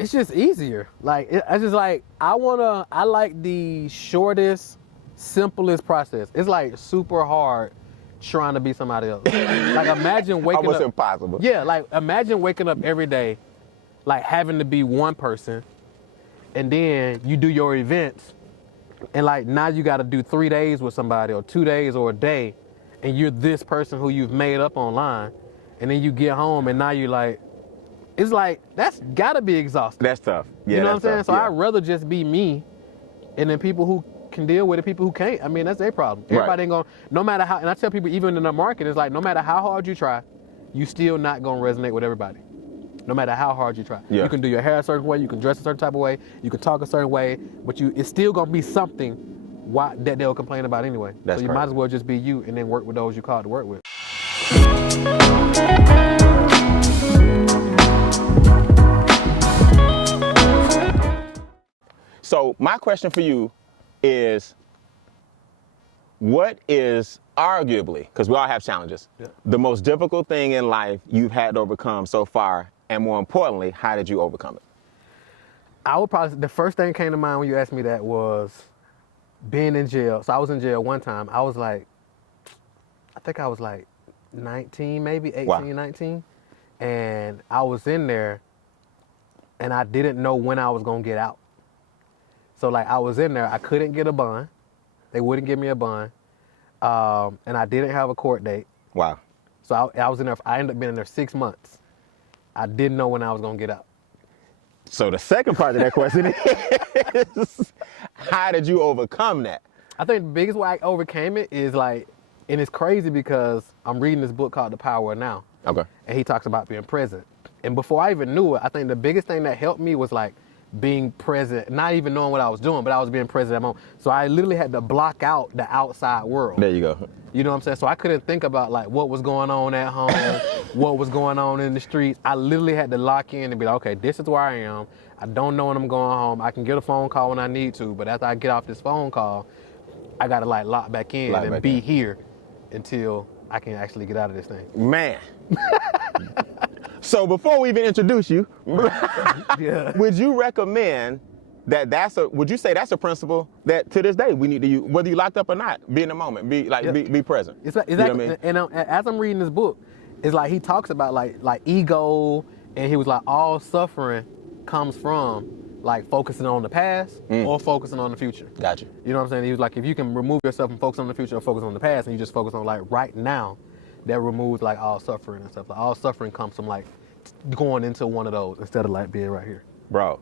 It's just easier. Like, I just like, I like the shortest, simplest process. It's like super hard trying to be somebody else. Like, imagine waking Almost up. impossible. Yeah, like, imagine waking up every day, like having to be one person, and then you do your events, and like now you got to do 3 days with somebody, or 2 days, or a day, and you're this person who you've made up online, and then you get home, and now you're like, it's like, that's gotta be exhausting. That's tough. Yeah, you know what I'm saying? Tough. So yeah. I'd rather just be me, and then people who can deal with it, people who can't, I mean, that's their problem. Everybody ain't gonna, no matter how, and I tell people even in the market, it's like, no matter how hard you try, you still not gonna resonate with everybody. No matter how hard you try. Yeah. You can do your hair a certain way, you can dress a certain type of way, you can talk a certain way, but it's still gonna be something that they'll complain about anyway. That's so you might as well just be you and then work with those you called to work with. So my question for you is, what is arguably, because we all have challenges, the most difficult thing in life you've had to overcome so far, and more importantly, how did you overcome it? I would probably, the first thing that came to mind when you asked me that was being in jail. So I was in jail one time. I was like, I think I was like 19, maybe 18, Wow. 19. And I was in there and I didn't know when I was gonna get out. So like I was in there, I couldn't get a bond. They wouldn't give me a bond. And I didn't have a court date. Wow. So I was in there, I ended up being in there 6 months. I didn't know when I was gonna get out. So the second part of that question is, how did you overcome that? I think the biggest way I overcame it is like, and it's crazy because I'm reading this book called The Power of Now. Okay. And he talks about being present. And before I even knew it, I think the biggest thing that helped me was like being present, not even knowing what I was doing, but I was being present at that moment. So I literally had to block out the outside world. There you go. You know what I'm saying? So I couldn't think about like what was going on at home, what was going on in the streets. I literally had to lock in and be like, okay, this is where I am. I don't know when I'm going home. I can get a phone call when I need to, but after I get off this phone call, I gotta like lock back in and be here until I can actually get out of this thing. Man. So before we even introduce you, would you recommend would you say that's a principle that to this day we need to use, whether you locked up or not, be in the moment, be present. Exactly. You know what I mean? And as I'm reading this book, it's like he talks about like ego, and he was like all suffering comes from like focusing on the past or focusing on the future. Gotcha. You know what I'm saying? He was like, if you can remove yourself and focus on the future or focus on the past, and you just focus on like right now, that removes like all suffering and stuff. Like all suffering comes from like going into one of those instead of like being right here. Bro,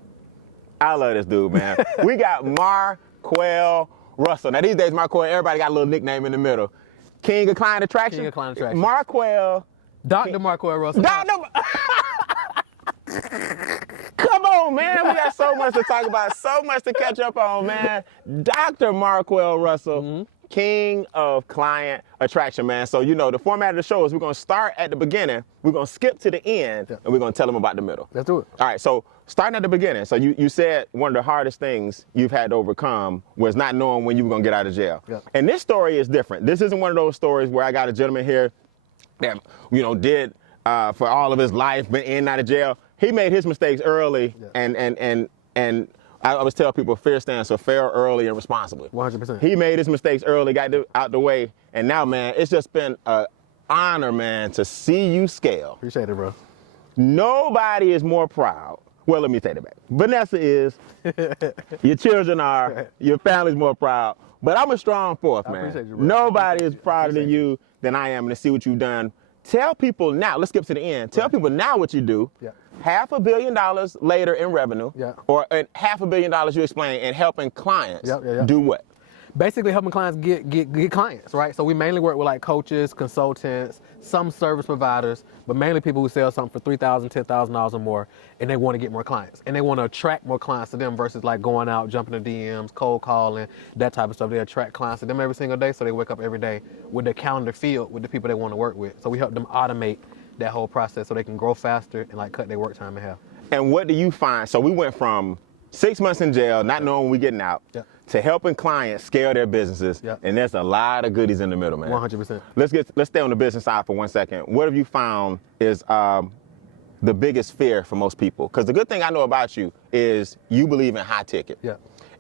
I love this dude, man. We got Marquel Russell. Now these days, Marquel, everybody got a little nickname in the middle. King of Client Attraction. King of Client Attraction. Marquel. Dr. Marquel Russell. Come on, man. We got so much to talk about, so much to catch up on, man. Dr. Marquel Russell, King of Client Attraction, man. So, you know, the format of the show is we're going to start at the beginning, we're going to skip to the end, and we're going to tell them about the middle. Let's do it. All right, so starting at the beginning. So you said one of the hardest things you've had to overcome was not knowing when you were going to get out of jail. Yeah. And this story is different. This isn't one of those stories where I got a gentleman here that, you know, did for all of his life, been in and out of jail. He made his mistakes early, and I always tell people fear stands for fair, early, and responsibly. 100%. He made his mistakes early, got out the way, and now, man, it's just been an honor, man, to see you scale. Appreciate it, bro. Nobody is more proud. Well, let me take it back. Vanessa is, your children are, your family's more proud, but I'm a strong fourth, man. Appreciate you, bro. Nobody is prouder than you than I am, and to see what you've done. Tell people now, let's skip to the end. Tell people now what you do. Yeah. $500 million later in revenue, or $500 million you explain, and helping clients do what? Basically helping clients get clients, right? So we mainly work with like coaches, consultants, some service providers, but mainly people who sell something for $3,000, $10,000 or more, and they want to get more clients. And they want to attract more clients to them versus like going out, jumping the DMs, cold calling, that type of stuff. They attract clients to them every single day, so they wake up every day with their calendar filled with the people they want to work with. So we help them automate that whole process so they can grow faster and like cut their work time in half. And what do you find? So we went from 6 months in jail, not knowing when we getting out, to helping clients scale their businesses, and there's a lot of goodies in the middle, man. 100%. Let's stay on the business side for 1 second. What have you found is the biggest fear for most people? Because the good thing I know about you is you believe in high ticket. Yeah.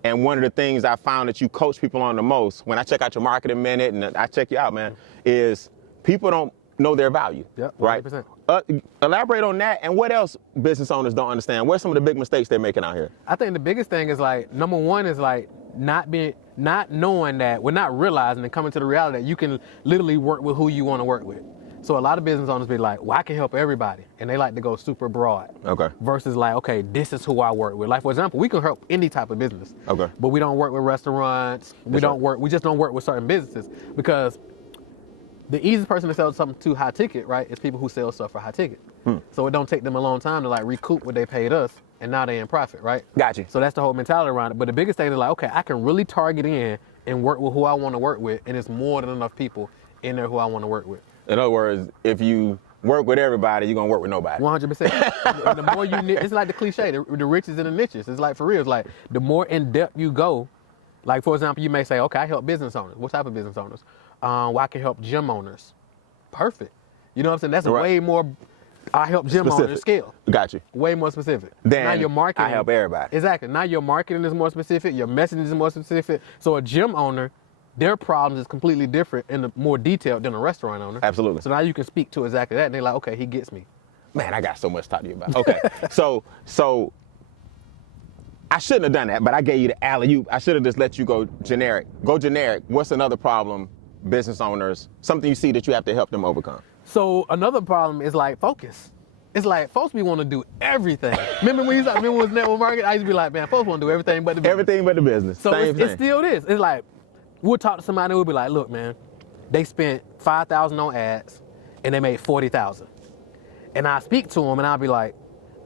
And one of the things I found that you coach people on the most, when I check out your marketing minute and I check you out, man, is people don't know their value. Yeah, 100%. Right? Elaborate on that, and what else business owners don't understand? What are some of the big mistakes they're making out here? I think the biggest thing is like, number one is like not knowing that, we're not realizing and coming to the reality that you can literally work with who you want to work with. So a lot of business owners be like, well, I can help everybody. And they like to go super broad. Okay. Versus like, okay, this is who I work with. Like, for example, we can help any type of business. Okay. But we don't work with restaurants. We just don't work with certain businesses, because the easiest person to sell something to high ticket, right, is people who sell stuff for high ticket. So it don't take them a long time to like recoup what they paid us, and now they in profit, right? Got you. So that's the whole mentality around it. But the biggest thing is like, okay, I can really target in and work with who I want to work with, and it's more than enough people in there who I want to work with. In other words, if you work with everybody, you're gonna work with nobody. 100%. The more it's like the cliche, the riches and the niches. It's like, for real, it's like the more in depth you go, like for example, you may say, okay, I help business owners. What type of business owners? Well, I can help gym owners. Perfect. You know what I'm saying? That's way more, I help gym owners scale. Got you. Way more specific. Then now your marketing, I help everybody. Exactly. Now your marketing is more specific, your messaging is more specific. So a gym owner, their problems is completely different and more detailed than a restaurant owner. Absolutely. So now you can speak to exactly that, and they're like, okay, he gets me. Man, I got so much to talk to you about. Okay, so I shouldn't have done that, but I gave you the alley-oop. I should have just let you go generic. Go generic. What's another problem business owners, something you see that you have to help them overcome? So another problem is like focus. It's like folks be want to do everything. Remember when it was network marketing? I used to be like, man, folks want to do everything but the business. Everything but the business. So it's still this. It's like, we'll talk to somebody and we'll be like, look, man, they spent $5,000 on ads and they made $40,000. And I speak to them and I'll be like,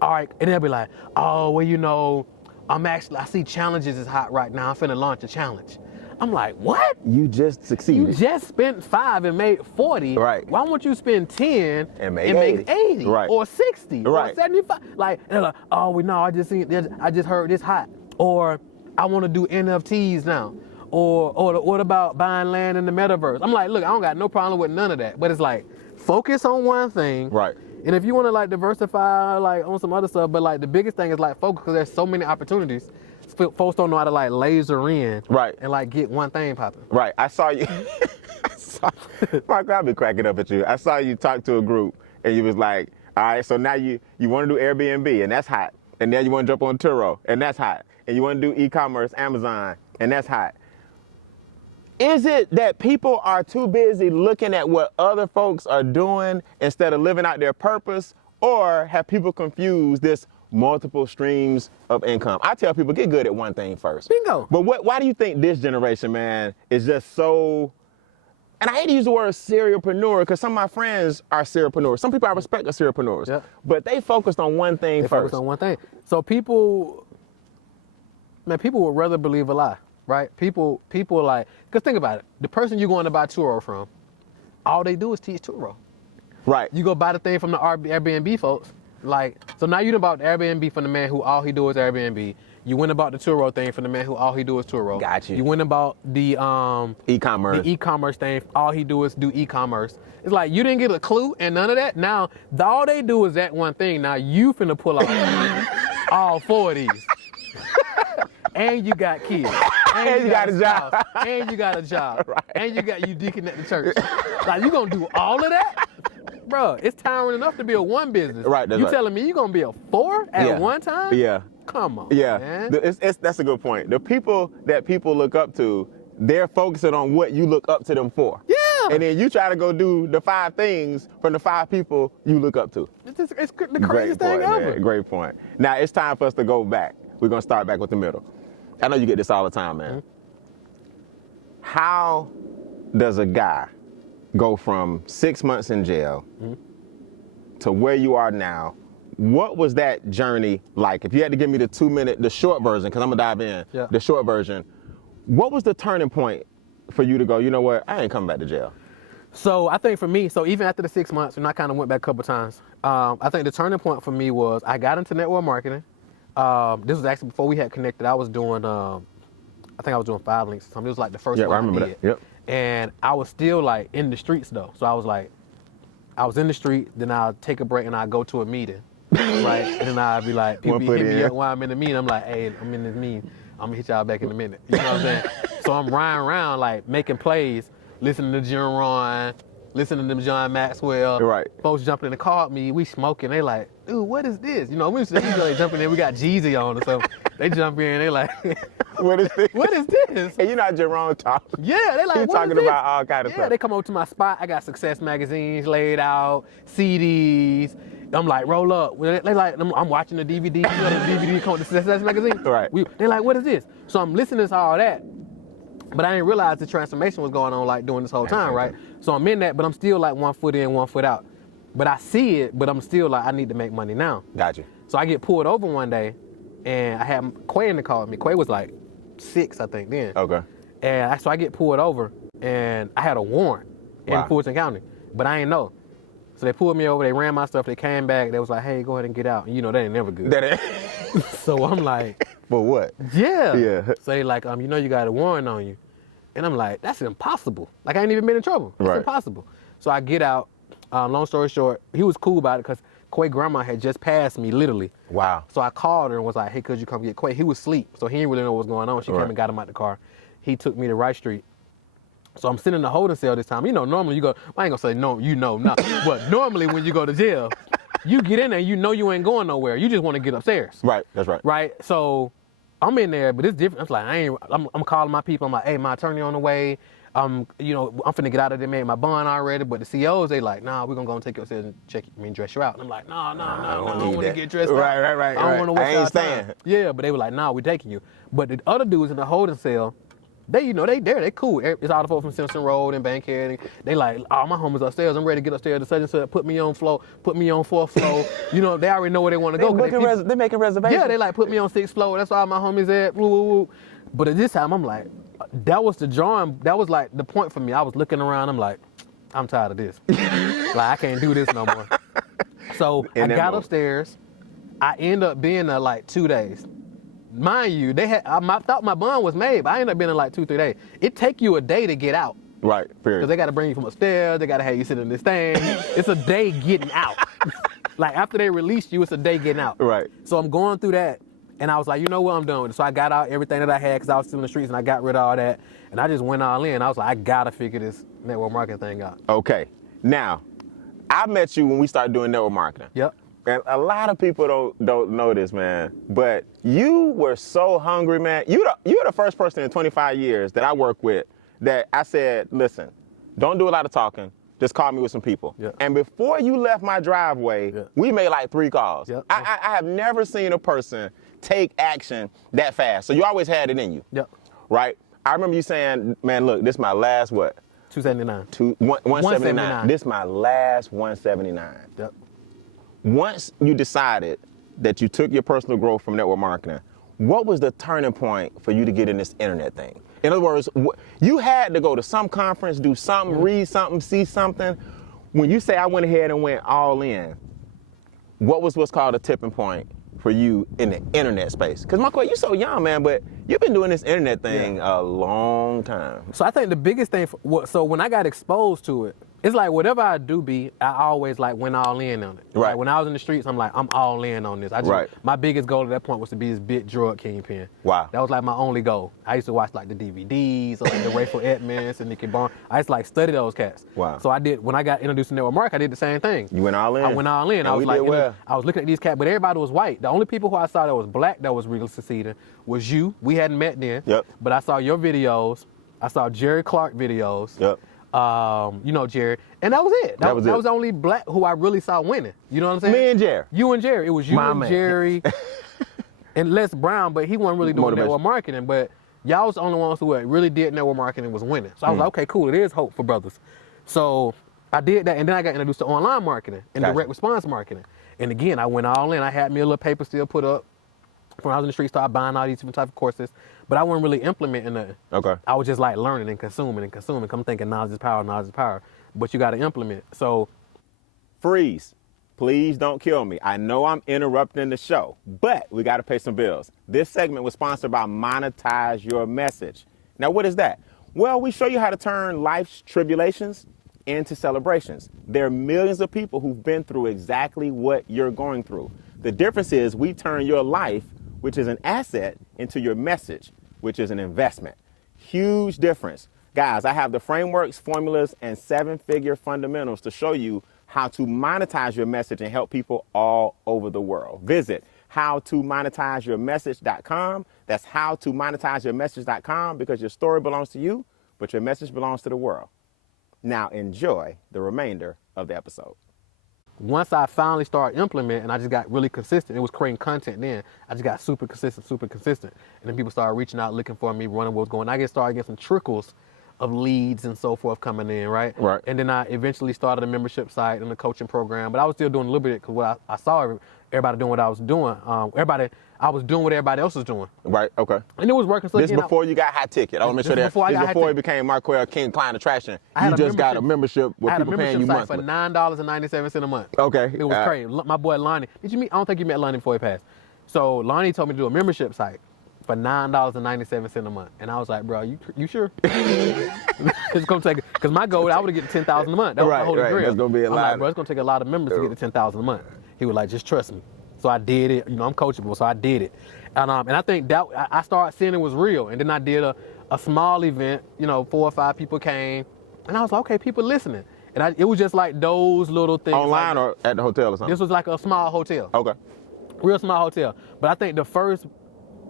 all right. And they'll be like, oh, well, you know, I see challenges is hot right now. I'm finna launch a challenge. I'm like, what? You just succeeded. You just spent $5 and made $40. Right. Why won't you spend $10 and make $80? Right. Or $60? Right. Or $75? Like, they're like, oh, well, no, I just heard this hot. Or I want to do NFTs now. Or what about buying land in the metaverse? I'm like, look, I don't got no problem with none of that. But it's like, focus on one thing. Right. And if you want to like diversify like on some other stuff, but like the biggest thing is like focus, because there's so many opportunities. Folks don't know how to like laser in. Right. And like get one thing popping. Right. I saw you. Mark, I'll be cracking up at you. I saw you talk to a group and you was like, all right, so now you want to do Airbnb and that's hot. And now you want to jump on Turo and that's hot. And you want to do e-commerce, Amazon, and that's hot. Is it that people are too busy looking at what other folks are doing instead of living out their purpose? Or have people confused this multiple streams of income? I tell people, get good at one thing first. Bingo. But why do you think this generation, man, is just so, and I hate to use the word serialpreneur because some of my friends are serialpreneurs. Some people I respect are serialpreneurs. Yeah. But they focused on one thing first. Focus on one thing. So people would rather believe a lie, right? People like, because think about it. The person you're going to buy Turo from, all they do is teach Turo. Right. You go buy the thing from the Airbnb folks. Like, so now you done bought the Airbnb from the man who all he do is Airbnb. You went about the Turo thing from the man who all he do is Turo. Got you. You went about the e-commerce thing. All he do is do e-commerce. It's like you didn't get a clue and none of that. Now all they do is that one thing. Now you finna pull out all 4 of these. And you got kids. And you got a job. And you got a job. Right. And you deacon at the church. Like, you gonna do all of that? Bro, it's tiring enough to be a one business. Right, that's you right. telling me you gonna be a 4 at one time? Yeah. Come on, Yeah. man. That's a good point. The people that people look up to, they're focusing on what you look up to them for. Yeah. And then you try to go do the 5 things from the 5 people you look up to. It's the craziest thing ever. Man. Great point. Now it's time for us to go back. We're gonna start back with the middle. I know you get this all the time, man. Mm-hmm. How does a guy go from 6 months in jail to where you are now? What was that journey like? If you had to give me the short version, because I'm gonna dive in, the short version, what was the turning point for you to go, you know what, I ain't coming back to jail? So I think for me, so even after the 6 months, and I kind of went back a couple times, I think the turning point for me was I got into network marketing. This was actually before we had connected. I was doing, I think I was doing 5 links or something. It was like the first one I remember I did. that. Yep. And I was still like in the streets though. So I was in the street, then I'll take a break and I'll go to a meeting. right? And then I'd be like, people One hit foot me in. up while I'm in the meeting. I'm like, hey, I'm in this meeting. I'm gonna hit y'all back in a minute. You know what I'm saying? So I'm riding around like making plays, listening to Jim Ron, listening to John Maxwell. Right. Folks jumping in the car with me, we smoking. They like, dude, what is this? You know, we usually jumping in. We got Jeezy on or something. They jump in. They like, What is this? what is this? And you know how Jerome talks. Yeah, they like, He's what talking is this? about all kind of Yeah, stuff. they come over to my spot. I got Success magazines laid out, CDs. I'm like, roll up. They like, I'm watching the DVD. You know, the DVD come with the Success magazine. Right. They like, what is this? So I'm listening to all that, but I didn't realize the transformation was going on like during this whole time, right? So I'm in that, but I'm still like 1 foot in, 1 foot out. But I see it, but I'm still like, I need to make money now. Gotcha. So I get pulled over one day, and I had Quay in the car with me. Quay was like 6, I think, then. Okay. And so I get pulled over, and I had a warrant in Wow. Fulton County, but I ain't know. So they pulled me over, they ran my stuff, they came back, they was like, hey, go ahead and get out. And you know, they ain't never good. That ain't. So I'm like, For what? yeah. Yeah. So they like, you know you got a warrant on you. And I'm like, that's impossible. Like, I ain't even been in trouble. It's Right. impossible. So I get out, long story short, he was cool about it because Quay grandma had just passed me, literally. Wow. So I called her and was like, hey, could you come get Quay? He was asleep, so he didn't really know what was going on. She Right. came and got him out the car. He took me to Wright Street. So I'm sitting in the holding cell this time. You know, normally you go, I ain't gonna say no, you know, no. But normally when you go to jail, you get in there, you know you ain't going nowhere. You just want to get upstairs. Right. That's right. Right? So I'm in there, but it's different. I'm like, I'm calling my people. I'm like, hey, my attorney on the way. You know, I'm finna get out of there, made my bond already. But the COs, they like, nah, we're gonna go and take you upstairs and dress you out. And I'm like, nah, I don't need want to that. get dressed Right, out. right. I don't want to waste I ain't our staying. time. Yeah, but they were like, nah, we're taking you. But the other dudes in the holding cell, they, you know, they cool. It's all the folks from Simpson Road and Bankhead. They like, oh, my homies upstairs. I'm ready to get upstairs to such and such. Put me on 4th floor. You know, they already know where they want to go. They're making reservations. Yeah, they like put me on 6th floor. That's all my homies at. Woo, woo, woo. But at this time, I'm like, that was the drawing. That was like the point for me. I was looking around. I'm like, I'm tired of this. Like, I can't do this no more. So I got upstairs. I ended up being there like 2 days. Mind you, I thought my bond was made, but I ended up being in like 2-3 days. It take you a day to get out. Right. Because Period. they got to bring you from upstairs. They got to have you sit in this thing. It's a day getting out. Like, after they release you, it's a day getting out. Right. So I'm going through that, and I was like, you know what, I'm done with it. So I got out everything that I had because I was still in the streets, and I got rid of all that. And I just went all in. I was like, I got to figure this network marketing thing out. Okay. Now, I met you when we started doing network marketing. Yep. And a lot of people don't know this, man. But you were so hungry, man. You're the first person in 25 years that I work with that I said, listen, don't do a lot of talking. Just call me with some people. Yeah. And before you left my driveway, we made like 3 calls. Yep. I have never seen a person take action that fast. So you always had it in you. Yep. Right? I remember you saying, man, look, this is my last what? 279. 179. This is my last 179. Yep. Once you decided that you took your personal growth from network marketing, what was the turning point for you to get in this internet thing? In other words, you had to go to some conference, do something, read something, see something. When you say I went ahead and went all in, what was what's called a tipping point for you in the internet space? Because Marquel, you're so young, man, but you've been doing this internet thing a long time. So I think the biggest thing, so when I got exposed to it, it's like whatever I do I always like went all in on it. Right. Like when I was in the streets, I'm like, I'm all in on this. My biggest goal at that point was to be this big drug kingpin. Wow. That was like my only goal. I used to watch like the DVDs, or like the Rayful Edmonds and Nicky Barnes. I used to like study those cats. Wow. So when I got introduced to network marketing, I did the same thing. You went all in? I went all in. And I was we like, did well. I was looking at these cats, but everybody was white. The only people who I saw that was black that was really succeeding was you. We hadn't met then. Yep. But I saw your videos. I saw Jerry Clark videos. Yep. You know, Jerry. And that was it. That was the only black who I really saw winning. You know what I'm saying? Me and Jerry. You and Jerry. It was you My and man. Jerry and Les Brown, but he wasn't really doing Motivation. network marketing. But y'all was the only ones who really did network marketing and was winning. So I was like, okay, cool. It is hope for brothers. So I did that, and then I got introduced to online marketing and direct response marketing. And again, I went all in. I had me a little paper still put up. When I was in the street, started buying all these different type of courses, but I wasn't really implementing nothing. Okay. I was just like learning and consuming. I'm thinking knowledge is power, but you got to implement. So, Freeze. Please don't kill me. I know I'm interrupting the show, but we got to pay some bills. This segment was sponsored by Monetize Your Message. Now, what is that? Well, we show you how to turn life's tribulations into celebrations. There are millions of people who've been through exactly what you're going through. The difference is we turn your life, which is an asset, into your message, which is an investment. Huge difference. Guys, I have the frameworks, formulas, and 7-figure fundamentals to show you how to monetize your message and help people all over the world. Visit howtomonetizeyourmessage.com. That's howtomonetizeyourmessage.com, because your story belongs to you, but your message belongs to the world. Now enjoy the remainder of the episode. Once I finally started implementing, I just got really consistent. It was creating content then. I just got super consistent. And then people started reaching out, looking for me, running what was going on. I started getting some trickles of leads and so forth coming in, right? Right. And then I eventually started a membership site and a coaching program, but I was still doing a little bit because what I saw everybody doing what I was doing. I was doing what everybody else was doing. Right, okay. And it was working. So this before you got high ticket. I want to make sure that this before it became Marquel King Client Attraction. You just got a membership with people paying you monthly. For $9.97 a month. Okay. It was crazy. My boy Lonnie. Did you meet? I don't think you met Lonnie before he passed. So Lonnie told me to do a membership site for $9.97 a month, and I was like, bro, you sure? It's gonna take, because my goal, I would get to $10,000 a month. That was my holy grail. That's gonna be a lot. I'm like, bro, it's gonna take a lot of members to get to $10,000 a month. He was like, just trust me. So I did it. You know, I'm coachable, so I did it. And I think that I started seeing it was real. And then I did a small event. You know, 4 or 5 people came, and I was like, okay, people listening. And it was just like those little things. Online or at the hotel or something? This was like a small hotel. Okay. Real small hotel. But I think the first,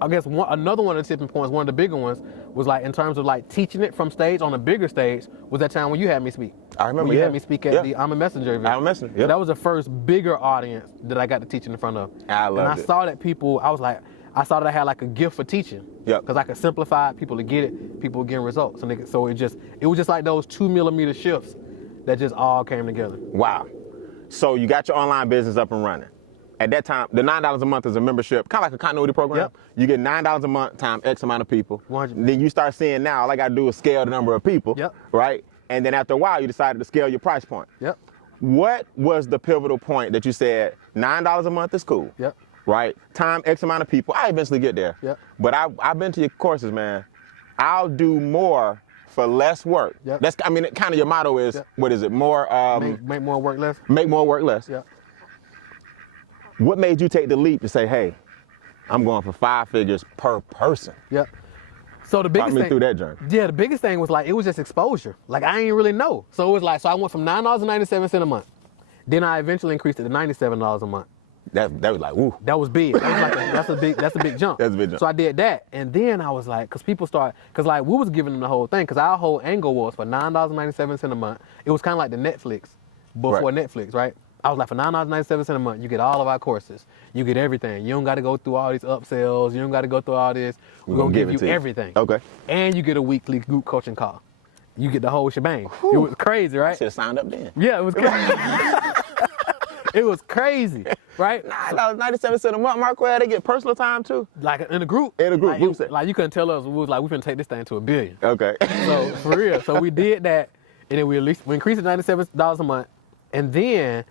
I guess another one of the tipping points, one of the bigger ones, was like in terms of like teaching it from stage on a bigger stage, was that time when you had me speak. I remember. When you had me speak at the I'm a Messenger event. I'm a Messenger. So that was the first bigger audience that I got to teach in front of. I loved it. And I saw that people, I saw that I had like a gift for teaching. Yep. Because I could simplify it, people would get it, people were getting results. So it was just like those 2mm shifts that just all came together. Wow. So you got your online business up and running. At that time, the $9 a month is a membership, kind of like a continuity program. Yep. You get $9 a month times X amount of people. 100. Then you start seeing now, all I got to do is scale the number of people. Yep. Right? And then after a while, you decided to scale your price point. Yep. What was the pivotal point that you said, $9 a month is cool? Yep. Right? Time X amount of people, I eventually get there. Yep. But I've been to your courses, man. I'll do more for less work. Yep. That's, I mean, kind of your motto is, what is it? More, make more work less. Make more work less. Yep. What made you take the leap to say, hey, I'm going for 5 figures per person? Yep. So the biggest thing, through that journey. Yeah, the biggest thing was like, it was just exposure. Like I didn't really know. So it was like, so I went from $9.97 a month. Then I eventually increased it to $97 a month. That was like, woo. That was big. That was like that's a big jump. That's a big jump. So I did that. And then I was like, because like we was giving them the whole thing, because our whole angle was for $9.97 a month. It was kind of like the Netflix before Netflix, right? I was like, for $9.97 a month, you get all of our courses. You get everything. You don't got to go through all these upsells. You don't got to go through all this. We're going to give you everything. Okay. And you get a weekly group coaching call. You get the whole shebang. Whew. It was crazy, right? Should have signed up then. Yeah, it was crazy. It was crazy, right? $97 a month, Marquel, they get personal time too? Like in a group. In a group. Like you couldn't tell us, we was like, we finna take this thing to $1 billion. Okay. So for real. So we did that, and then we increased it to $97 a month. And then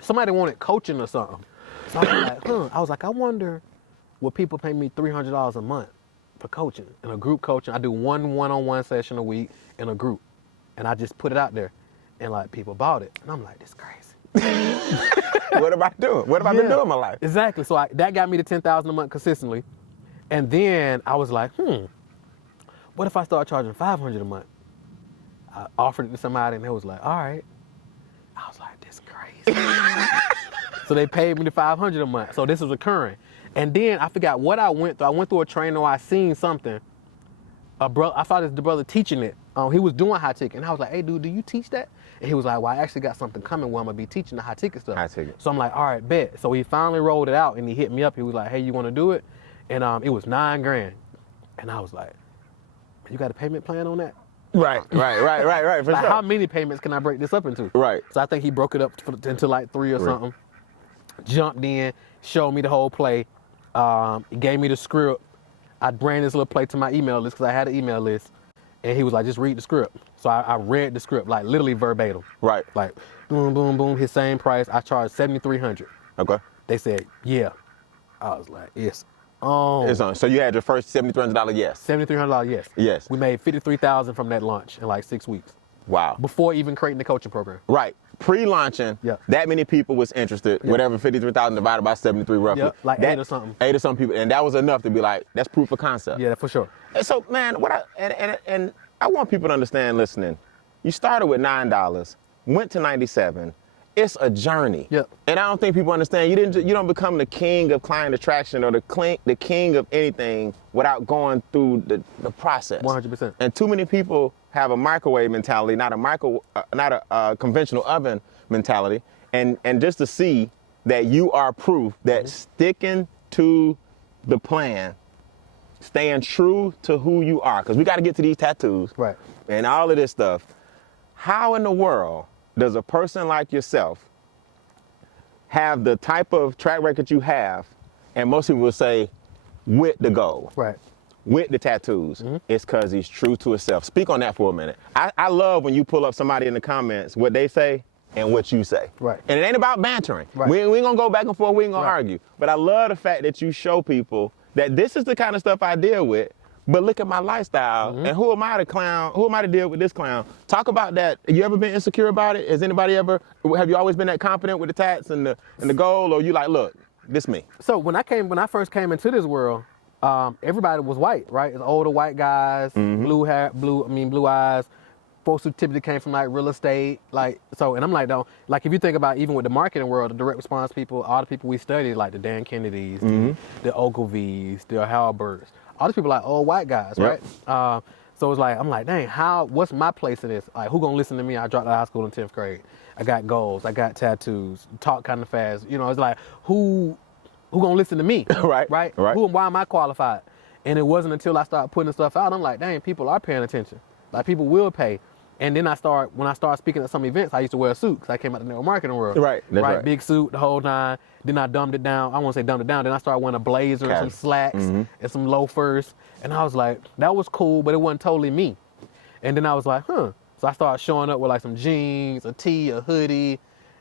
somebody wanted coaching or something. So I was like, I wonder, will people pay me $300 a month for coaching? In a group coaching, I do one one-on-one session a week in a group. And I just put it out there, and like people bought it. And I'm like, this is crazy. What am I doing? What have I been doing in my life? Exactly. So that got me to $10,000 a month consistently. And then I was like, what if I start charging $500 a month? I offered it to somebody, and they was like, all right. I was like, this is crazy. So they paid me the $500 a month. So this was recurring. And then I forgot what I went through. I went through a training where I seen something. I saw the brother teaching it. He was doing high ticket. And I was like, hey, dude, do you teach that? And he was like, well, I actually got something coming where I'm going to be teaching the high ticket stuff. High ticket. So I'm like, all right, bet. So he finally rolled it out, and he hit me up. He was like, hey, you want to do it? And it was $9,000. And I was like, you got a payment plan on that? Right, for like, sure. How many payments can I break this up into? Right. So I think he broke it up into like 3 or something. Jumped in, showed me the whole play. He gave me the script. I ran this little play to my email list because I had an email list. And he was like, just read the script. So I read the script, like literally verbatim. Right. Like, boom, boom, boom, his same price. I charged $7,300. Okay. They said, yeah. I was like, it's on. It's on. So you had your first $7,300 yes? $7,300 yes. Yes. We made $53,000 from that launch in like 6 weeks. Wow. Before even creating the coaching program. Right. pre-launching, that many people was interested, whatever 53,000 divided by 73 roughly. Yep, like that, 8 or something. 8 or something people, and that was enough to be like, that's proof of concept. Yeah, for sure. And so, man, and I want people to understand, listening, you started with $9, went to 97. It's a journey. Yep. And I don't think people understand, you don't become the king of client attraction or the king of anything without going through the process. 100%. And too many people have a microwave mentality, not a conventional oven mentality. And just to see that you are proof that sticking to the plan, staying true to who you are, because we got to get to these tattoos and all of this stuff. How in the world does a person like yourself have the type of track record you have, and most people will say, with the goal, with the tattoos? It's because he's true to himself. Speak on that for a minute. I love when you pull up somebody in the comments, what they say and what you say. And it ain't about bantering. We ain't gonna go back and forth, we ain't gonna argue. But I love the fact that you show people that this is the kind of stuff I deal with, but look at my lifestyle, and who am I to clown? Who am I to deal with this clown? Talk about that. You ever been insecure about it? Has anybody ever, have you always been that confident with the tats and the goal, or you like, look, this me? So when I first came into this world, everybody was white, right? It's older white guys, blue hair, blue eyes, folks who typically came from like real estate, like, so, and I'm like, though, like if you think about even with the marketing world, the direct response people, all the people we studied, like the Dan Kennedys, the Ogilvies, the Halberts, all these people like old white guys, right? So it's like, I'm like, dang, what's my place in this? Like, who gonna listen to me? I dropped out of high school in 10th grade. I got goals, I got tattoos, talk kind of fast. You know, it's like, who gonna listen to me? Right? Why am I qualified? And it wasn't until I started putting stuff out, I'm like, dang, people are paying attention. Like, people will pay. And then when I started speaking at some events, I used to wear a suit because I came out of the network marketing world. That's right. Big suit, the whole nine. Then I dumbed it down. I won't say dumbed it down. Then I started wearing a blazer, some slacks, and some loafers. And I was like, that was cool, but it wasn't totally me. And then I was like, So I started showing up with like some jeans, a tee, a hoodie,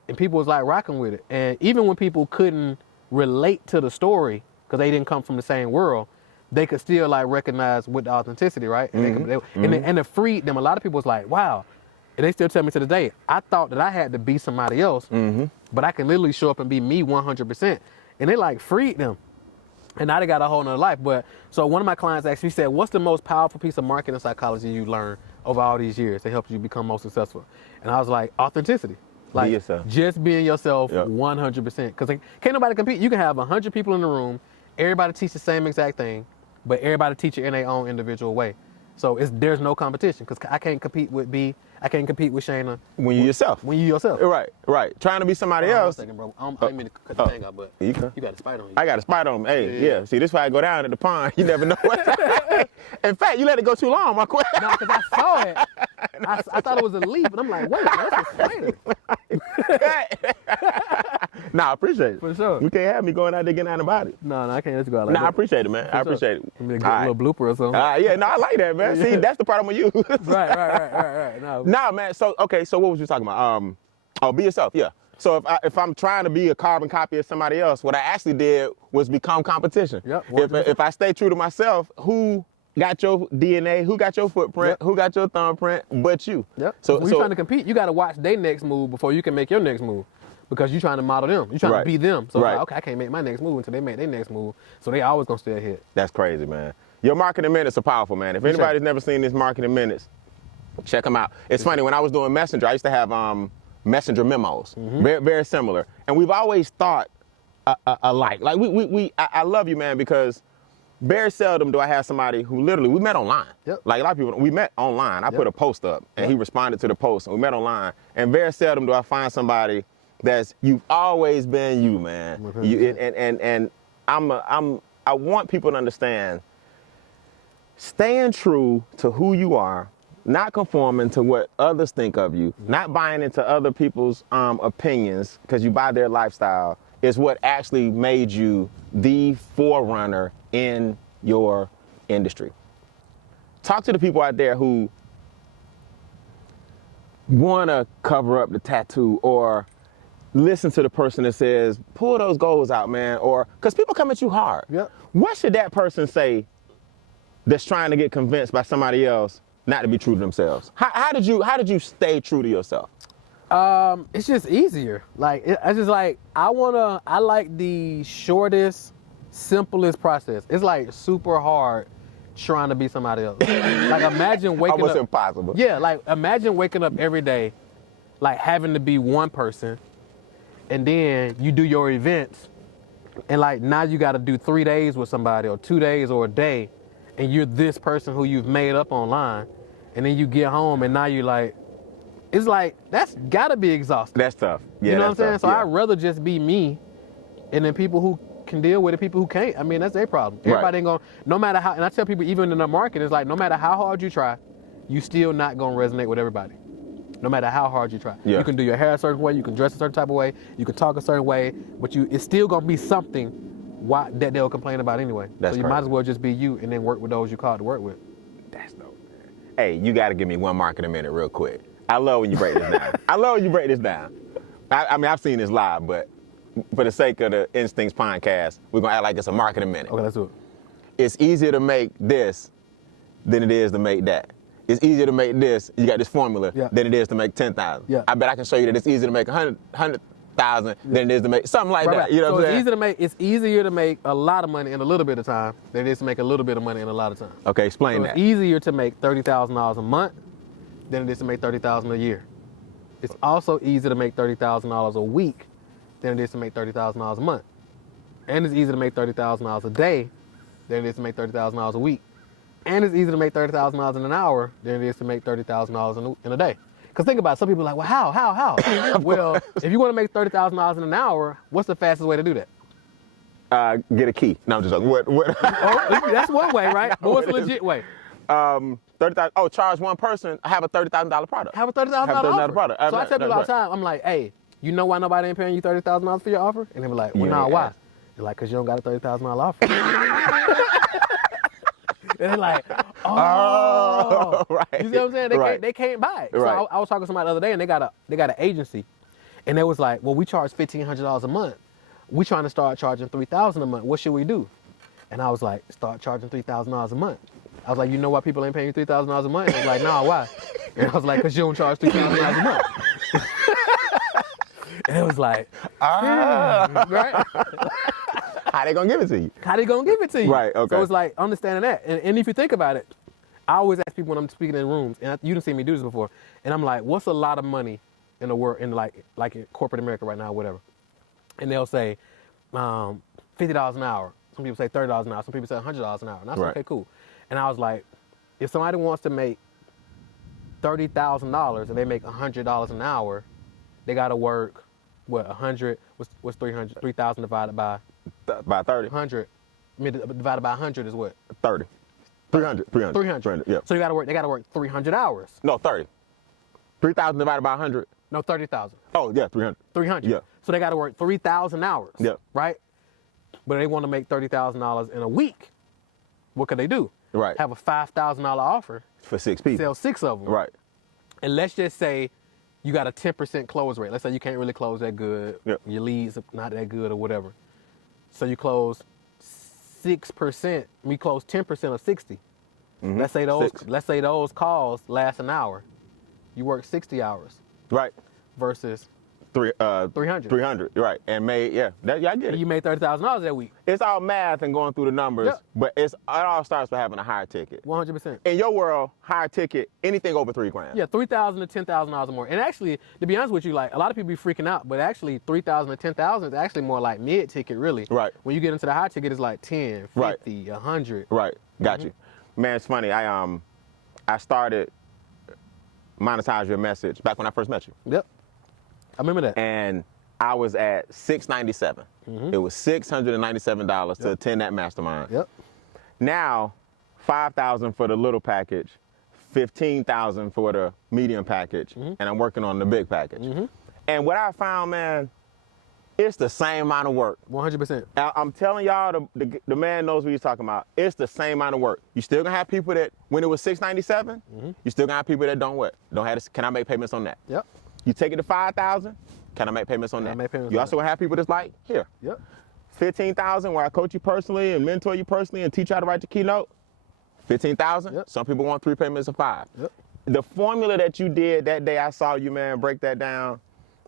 and people was like rocking with it. And even when people couldn't relate to the story because they didn't come from the same world, they could still like recognize with the authenticity, right? And and it freed them. A lot of people was like, wow. And they still tell me to this day, I thought that I had to be somebody else, but I can literally show up and be me 100%. And it like freed them. And now they got a whole nother life. But so one of my clients actually said, what's the most powerful piece of marketing psychology you learned over all these years that helped you become more successful? And I was like, authenticity. Like, be yourself. Just being yourself 100%. Because can't nobody compete. You can have 100 people in the room, everybody teach the same exact thing, but everybody teach it in their own individual way. So there's no competition because I can't compete with B. I can't compete with Shayna. When you yourself. Right. Trying to be somebody else. Second, bro. I didn't mean to cut the thing out, but you got a spider on you. I got a spider on me. Hey, yeah. See, this is why I go down at the pond. You never know what. In fact, you let it go too long, Marquel. No, because I saw it. I thought it was a leaf, and I'm like, wait, that's a spider. Nah, I appreciate it. For sure. You can't have me going out there getting antibiotics. No, I can't let you go out like that. Nah, I appreciate it, man. I appreciate it. Give me a good little blooper or something. Yeah, no, I like that, man. See, that's the part I'm going to use. Right. Nah, man. So, okay, so what was you talking about? Be yourself, yeah. So if I'm trying to be a carbon copy of somebody else, what I actually did was become competition. Yep. If I stay true to myself, who got your DNA, who got your footprint, who got your thumbprint, but you. Yep. So when you're trying to compete, you got to watch their next move before you can make your next move. Because you're trying to model them. You're trying to be them. So like, okay, I can't make my next move until they make their next move. So they always gonna stay ahead. That's crazy, man. Your marketing minutes are powerful, man. If anybody's never seen this marketing minutes, check them out. It's funny, when I was doing Messenger, I used to have Messenger memos. Very, very similar. And we've always thought alike. Like I love you, man, because very seldom do I have somebody who literally, we met online. Like a lot of people, we met online. I put a post up and he responded to the post and we met online. And very seldom do I find somebody you've always been you, man. And I want people to understand, staying true to who you are, not conforming to what others think of you, not buying into other people's opinions because you buy their lifestyle, is what actually made you the forerunner in your industry. Talk to the people out there who want to cover up the tattoo, or listen to the person that says, pull those goals out, man, or because people come at you hard. What should that person say that's trying to get convinced by somebody else not to be true to themselves? How did you stay true to yourself? It's just easier. Like it's just like I like the shortest, simplest process. It's like super hard trying to be somebody else. Like imagine waking Almost up. impossible. Yeah, like imagine waking up every day, like having to be one person, and then you do your events, and like now you got to do 3 days with somebody or 2 days or a day, and you're this person who you've made up online, and then you get home and now you're like, it's like that's gotta be exhausting. That's tough. Yeah, you know what I'm saying? tough. So yeah. I'd rather just be me, and then people who can deal with it, people who can't. I mean, that's their problem. Everybody ain't gonna, no matter how, and I tell people even in the market, it's like no matter how hard you try, you still not gonna resonate with everybody. No matter how hard you try. Yeah. You can do your hair a certain way, you can dress a certain type of way, you can talk a certain way, but it's still gonna be something that they'll complain about anyway. That's so you might as well just be you and then work with those you called to work with. That's dope, man. Hey, you gotta give me one mark in a minute real quick. I love when you break this down. I love when you break this down. I mean, I've seen this live, but for the sake of the Instincts Pondcast, we're gonna act like it's a mark in a minute. Okay, let's do it. It's easier to make this than it is to make that. It's easier to make this, you got this formula, than it is to make 10,000. Yeah. I bet I can show you that it's easier to make 100,000 than it is to make something like that. Right. You know what I'm saying? It's easier to make a lot of money in a little bit of time than it is to make a little bit of money in a lot of time. Okay, explain So that. it's easier to make $30,000 a month than it is to make $30,000 a year. It's also easier to make $30,000 a week than it is to make $30,000 a month. And it's easier to make $30,000 a day than it is to make $30,000 a week. And it's easier to make $30,000 in an hour than it is to make $30,000 in a day. Because think about it, some people are like, well, how? Well, if you want to make $30,000 in an hour, what's the fastest way to do that? Get a key. No, I'm just joking. What? Oh, that's one way, right? But what's the legit way? 30,000. Oh, charge one person. I have a $30,000 product. Have a $30,000 product. So I tell people all the time, I'm like, hey, you know why nobody ain't paying you $30,000 for your offer? And they be like, well, nah, why? They're like, because you don't got a $30,000 offer. And they're like, oh, right. You see what I'm saying? Right. They can't buy it. So Right. I was talking to somebody the other day, and they got an agency, and they was like, well, we charge $1,500 a month. We trying to start charging $3,000 a month. What should we do? And I was like, start charging $3,000 a month. I was like, you know why people ain't paying you $3,000 a month? And they was like, nah, why? And I was like, because you don't charge $3,000 a month. And it was like, right? How they gonna give it to you? How they gonna give it to you? Right, okay. So it's like understanding that. And if you think about it, I always ask people when I'm speaking in rooms, and you didn't see me do this before, and I'm like, what's a lot of money in the world, in like in corporate America right now, whatever? And they'll say $50 an hour. Some people say $30 an hour. Some people say $100 an hour. And I said, Right. okay, cool. And I was like, if somebody wants to make $30,000 and they make $100 an hour, they got to work, what, 100, what's 300? 3,000 divided by? By 30. 100. I mean, divided by 100 is what? 30. 300. 300. Yeah. So they got to work 300 hours. No, 30. 3,000 divided by 100. No, 30,000. Oh, yeah, 300. 300. Yeah. So they got to work 3,000 hours. Yeah. Right? But they want to make $30,000 in a week. What could they do? Right. Have a $5,000 offer. For 6 people. Sell 6 of them. Right. And let's just say you got a 10% close rate. Let's say you can't really close that good. Yep. Your leads are not that good or whatever. So you close 6%. We close 10% of 60. Mm-hmm. Let's say those calls last an hour. You work 60 hours. Right. Versus 300. 300. Right. And made, I get it. you made $30,000 that week. It's all math and going through the numbers, Yep. but it all starts with having a higher ticket. 100%. In your world, higher ticket, anything over $3,000. Yeah, $3,000 to $10,000 more. And actually, to be honest with you, like a lot of people be freaking out, but actually $3,000 to $10,000 is actually more like mid ticket, really. Right. When you get into the high ticket, it's like 10, 50, 100. Right. Got you. Man, it's funny. I started Monetize Your Message back when I first met you. Yep. I remember that. And I was at $697. It was $697 to attend that mastermind. Yep. Now, $5,000 for the little package, $15,000 for the medium package, and I'm working on the big package. And what I found, man, it's the same amount of work. 100%. I'm telling y'all, the man knows what he's talking about. It's the same amount of work. You still gonna have people that, when it was $697, you still gonna have people that don't what? Don't have this, can I make payments on that? Yep. You take it to $5,000, can I make payments on that? make payments You on also gonna have people that's like, here, Yep. $15,000 where I coach you personally and mentor you personally and teach you how to write the keynote. $15,000. Yep. Some people want 3 payments of 5. Yep. the formula that you did that day, I saw you, man, break that down.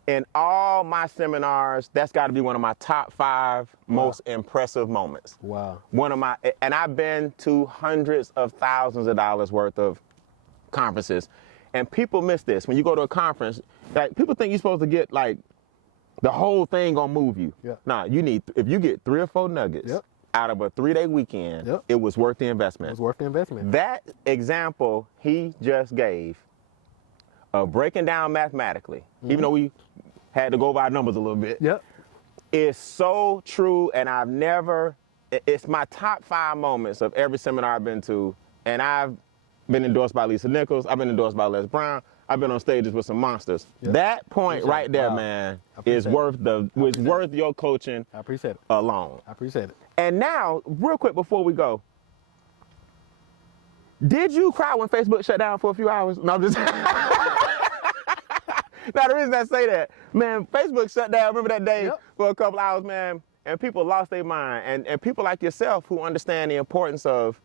In all my seminars, that's got to be one of my top 5 most impressive moments. Wow. And I've been to hundreds of thousands of dollars worth of conferences, and people miss this. When you go to a conference, like, people think you're supposed to get like the whole thing gonna move you. Yeah. Nah, if you get 3 or 4 nuggets out of a 3-day weekend, it was worth the investment. It was worth the investment. That example he just gave of breaking down mathematically, even though we had to go over our numbers a little bit, is so true. And it's my top 5 moments of every seminar I've been to. And I've been endorsed by Lisa Nichols. I've been endorsed by Les Brown. I've been on stages with some monsters. That point right there, man, is worth your coaching. I appreciate it. Alone. I appreciate it. And now, real quick before we go, did you cry when Facebook shut down for a few hours? No, I'm just. Now, the reason I say that, man, Facebook shut down, remember that day, for a couple hours, man, and people lost their mind. And people like yourself who understand the importance of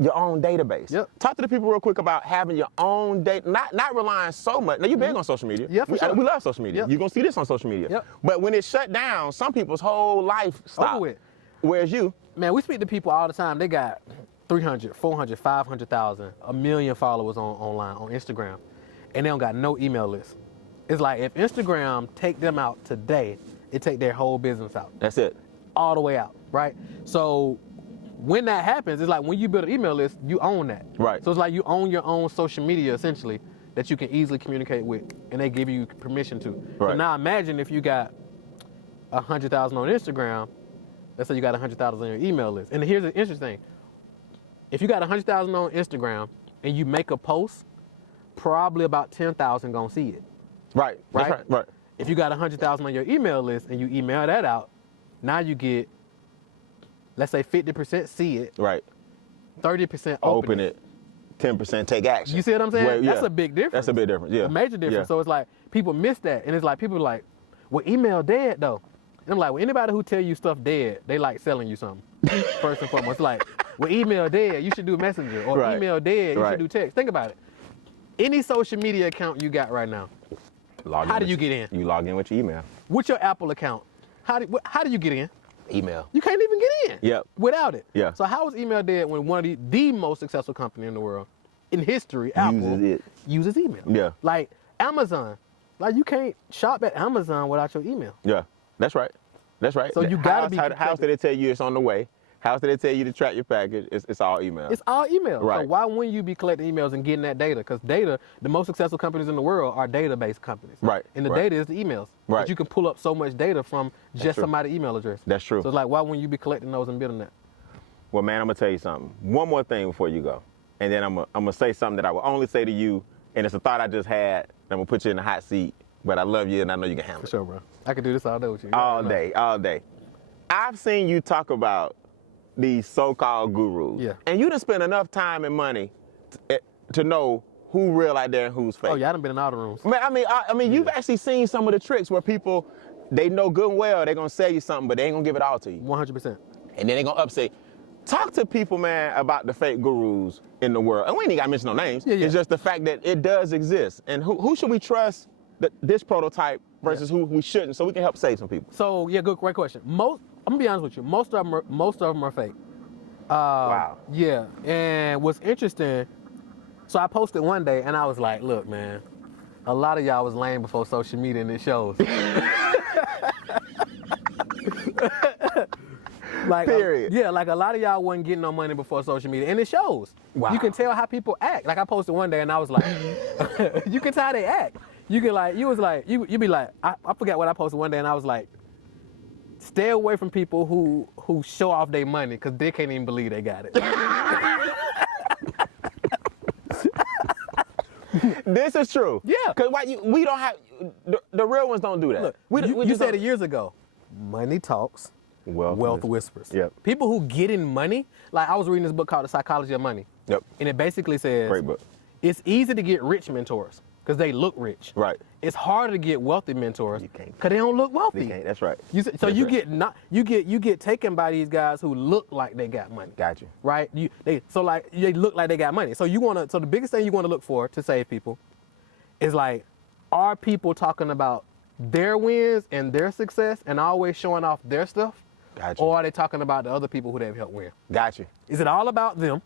your own database. Talk to the people real quick about having your own data, not relying so much. Now, you're big on social media. Yeah, for sure. We love social media. You're going to see this on social media. But when it shut down, some people's whole life stopped. Over with. Whereas you? Man, we speak to people all the time. They got 300, 400, 500,000, 1 million followers online, on Instagram, and they don't got no email list. It's like if Instagram take them out today, it take their whole business out. That's it. All the way out, right? So when that happens, it's like when you build an email list, you own that. Right. So it's like you own your own social media, essentially, that you can easily communicate with, and they give you permission to. Right. So now imagine if you got 100,000 on Instagram, let's say you got 100,000 on your email list. And here's the interesting thing. If you got 100,000 on Instagram and you make a post, probably about 10,000 gonna see it. Right. Right? That's right. If you got 100,000 on your email list and you email that out, now you get, let's say 50% see it. Right. 30% open it. 10% take action. You see what I'm saying? Well, That's a big difference. That's a big difference, yeah. A major difference. So it's like, people miss that. And it's like, people are like, well, email dead though. And I'm like, well, anybody who tell you stuff dead, they like selling you something. First and foremost. It's like, well, email dead, you should do Messenger. Or email dead, you should do text. Think about it. Any social media account you got right now, how do you get in? You log in with your email. What's your Apple account? How do you get in? Email. You can't even get in. Yep. Without it. Yeah. So how is email dead when one of the most successful company in the world, in history, Apple, uses email? Yeah. Like Amazon. Like you can't shop at Amazon without your email. Yeah. That's right. That's right. So you gotta be. How did they tell you it's on the way? How did they tell you to track your package? It's all email. It's all email. Right. So why wouldn't you be collecting emails and getting that data? Because data, the most successful companies in the world are database companies. Right. And the data is the emails. Right. But you can pull up so much data from just somebody's email address. That's true. So it's like, why wouldn't you be collecting those and building that? Well, man, I'm gonna tell you something. One more thing before you go, and then I'm gonna say something that I will only say to you, and it's a thought I just had. And I'm gonna put you in the hot seat, but I love you and I know you can handle it. For sure, bro. I could do this all day with you. All day. I've seen you talk about these so-called gurus. Yeah. And you done spend enough time and money to know who real out there and who's fake. Oh yeah, I done been in all the rooms. Man, I mean, you've actually seen some of the tricks where people, they know good and well they're gonna sell you something, but they ain't gonna give it all to you. 100%. And then they're gonna upsell. Talk to people, man, about the fake gurus in the world. And we ain't gotta mention no names. Yeah. It's just the fact that it does exist. And who should we trust this prototype versus who we shouldn't, so we can help save some people? So yeah, great question. I'm gonna be honest with you. Most of them are fake. Wow. Yeah, and what's interesting, so I posted one day and I was like, look, man, a lot of y'all was lame before social media and it shows. Like, Period. like a lot of y'all wasn't getting no money before social media, and it shows. Wow. You can tell how people act. Like I posted one day and I was like, you can tell how they act. You can like, you be like, I forgot what I posted one day and I was like, stay away from people who show off their money because they can't even believe they got it. This is true. Yeah. Because we don't have, the real ones don't do that. Look, you said it years ago, money talks, wealth whispers. Yep. People who get in money, like I was reading this book called The Psychology of Money. Yep. And it basically says, Great book. it's easy to get rich mentors because they look rich. Right. it's harder to get wealthy mentors You can't. because they don't look wealthy. You can't. That's right. So you get taken by these guys who look like they got money. Got you. Right? They look like they got money. So the biggest thing you want to look for to save people is like, are people talking about their wins and their success and always showing off their stuff? Got you. Or are they talking about the other people who they've helped win? Got you. Is it all about them,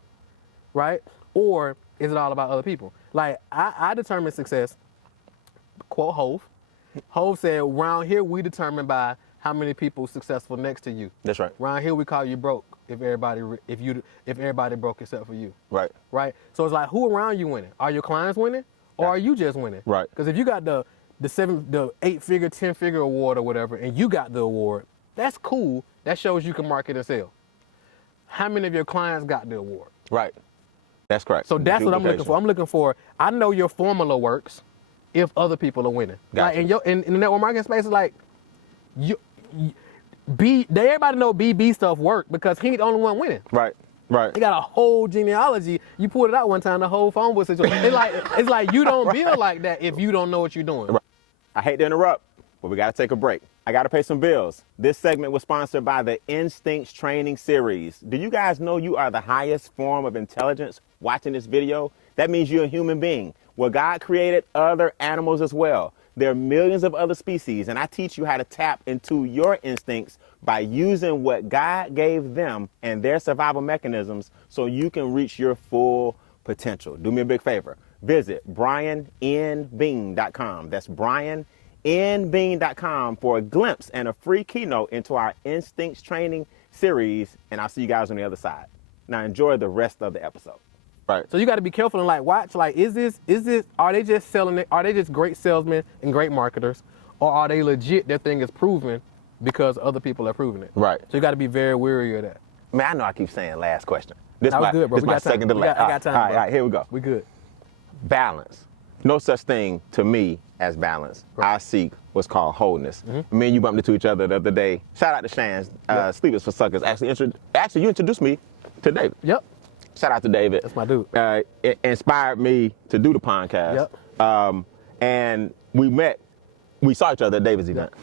right? Or is it all about other people? Like, I determine success, quote Hove. Hove said, around here we determine by how many people successful next to you. That's right. Around here we call you broke if everybody broke except for you. Right. Right? So it's like, who around you winning? Are your clients winning? Or are you just winning? Right. Because if you got the 8-figure, 10-figure award or whatever, and you got the award, that's cool. That shows you can market and sell. How many of your clients got the award? Right. That's correct. So that's what I'm looking for. I'm looking for, I know your formula works if other people are winning. Gotcha. Like in the network marketing space, like, everybody know BB stuff work because he ain't the only one winning. Right. Right. They got a whole genealogy. You pulled it out one time, the whole phone book situation. It's like you don't build like that if you don't know what you're doing. Right. I hate to interrupt, but we got to take a break. I got to pay some bills. This segment was sponsored by the Instincts Training Series. Do you guys know you are the highest form of intelligence watching this video? That means you're a human being. Well, God created other animals as well. There are millions of other species, and I teach you how to tap into your instincts by using what God gave them and their survival mechanisms so you can reach your full potential. Do me a big favor. Visit briannbean.com. That's briannbean.com for a glimpse and a free keynote into our Instincts Training Series, and I'll see you guys on the other side. Now enjoy the rest of the episode. Right. So you got to be careful and like watch, like, are they just selling it? Are they just great salesmen and great marketers? Or are they legit, their thing is proven because other people are proving it? Right. So you got to be very wary of that. Man, I know I keep saying last question. This was good, bro. This my second to last. I got time, all bro. right, here we go. We good. Balance. No such thing to me as balance. Right. I seek what's called wholeness. Mm-hmm. Me and you bumped into each other the other day. Shout out to Shan's, Sleep is for Suckers. Actually, you introduced me to David. Yep. Shout out to David. That's my dude. It inspired me to do the podcast. Yep. And we saw each other at David's event. Yep.